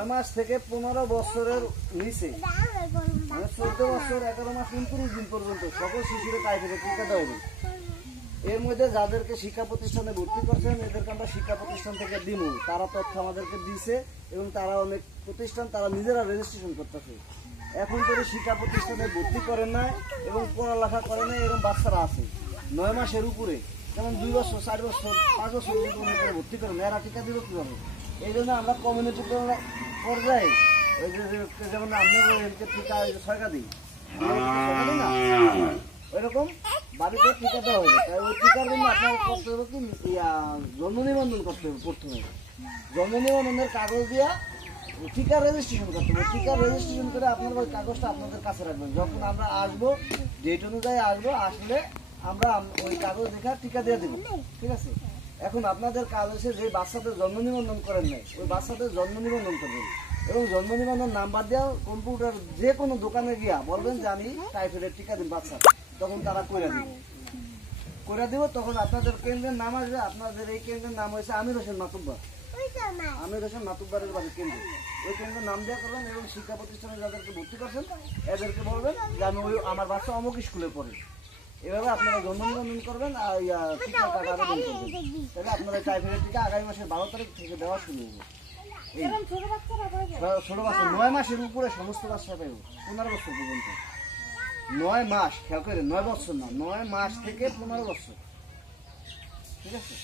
9 মাস থেকে 15 বছরের নিচে মানে 14 বছর 11 মাস 29 দিন পর্যন্ত সকল শিশুদের টাইফয়েডের টিকা দেওয়া হবে। এর মধ্যে যাদেরকে শিক্ষা প্রতিষ্ঠানে ভর্তি করছেন এদেরকে আমরা শিক্ষা প্রতিষ্ঠান থেকে দিব, তারা তথ্য আমাদেরকে দিছে এবং তারা অনেক প্রতিষ্ঠান তারা নিজেরা রেজিস্ট্রেশন করতেছে। এখন করে শিক্ষা প্রতিষ্ঠানে ভর্তি করেন না এবং পড়ালেখা করে না এরকম বাচ্চারা আছে 9 মাসের উপরে, যেমন 2 বছর 4 বছর 5 বছর করে ভর্তি করেন, এরা টিকা দিল কীভাবে? এই জন্য আমরা কমিউনিটি পর্যায়ে ওই যে যেমন আমরা টিকা 6টা দিই না, ওইরকম বাড়িতে টিকা দেওয়া হবে। তাই ওই টিকার জন্য আপনার করতে হবে কি জন্ম নিবন্ধন করতে হবে। প্রথমে জন্ম নিবন্ধনের কাগজ দিয়া টিকা রেজিস্ট্রেশন করতে হবে। টিকা রেজিস্ট্রেশন করে আপনার ওই কাগজটা আপনাদের কাছে রাখবেন। যখন আমরা আসবো ডেট অনুযায়ী আসবো, আসলে আমরা ওই কাগজ দেখা টিকা দিয়ে দেবো, ঠিক আছে? এখন আপনাদের কাজ হচ্ছে যে বাচ্চাদের জন্ম নিবন্ধন করেন নাই ওই বাচ্চাদের জন্ম নিবন্ধন করবেন এবং জন্ম নিবন্ধন নাম্বার দেওয়া কম্পিউটার যে কোনো দোকানে গিয়া বলবেন যে আমি টাইফয়েডের টিকা দিন বাচ্চা, তখন তারা করে দিব। তখন আপনাদের কেন্দ্রের নাম আসবে। আপনাদের এই কেন্দ্রের নাম হয়েছে আমির হোসেন মাতুব্বার, আমির হোসেন মাতুব্বারের বাড়ির কেন্দ্র। ওই কেন্দ্রের নাম দেওয়া করবেন এবং শিক্ষা প্রতিষ্ঠানে যাদেরকে ভর্তি করছেন এদেরকে বলবেন যে আমি ওই আমার বাচ্চা অমুক স্কুলে পড়ে। এভাবে আপনারা জন্ম নিবন্ধন করবেন আর টিকার টাকা আবেদন করবেন। তাহলে আপনারা টাইফয়েডের টিকা আগামী মাসের 12 তারিখ থেকে দেওয়া শুরু হবে। ছোট বাচ্চা 9 মাসের উপরে সমস্ত বাচ্চা পাইব 15 বছর পর্যন্ত। 9 মাস, খেয়াল করে 9 বছর না, 9 মাস থেকে 15 বছর, ঠিক আছে?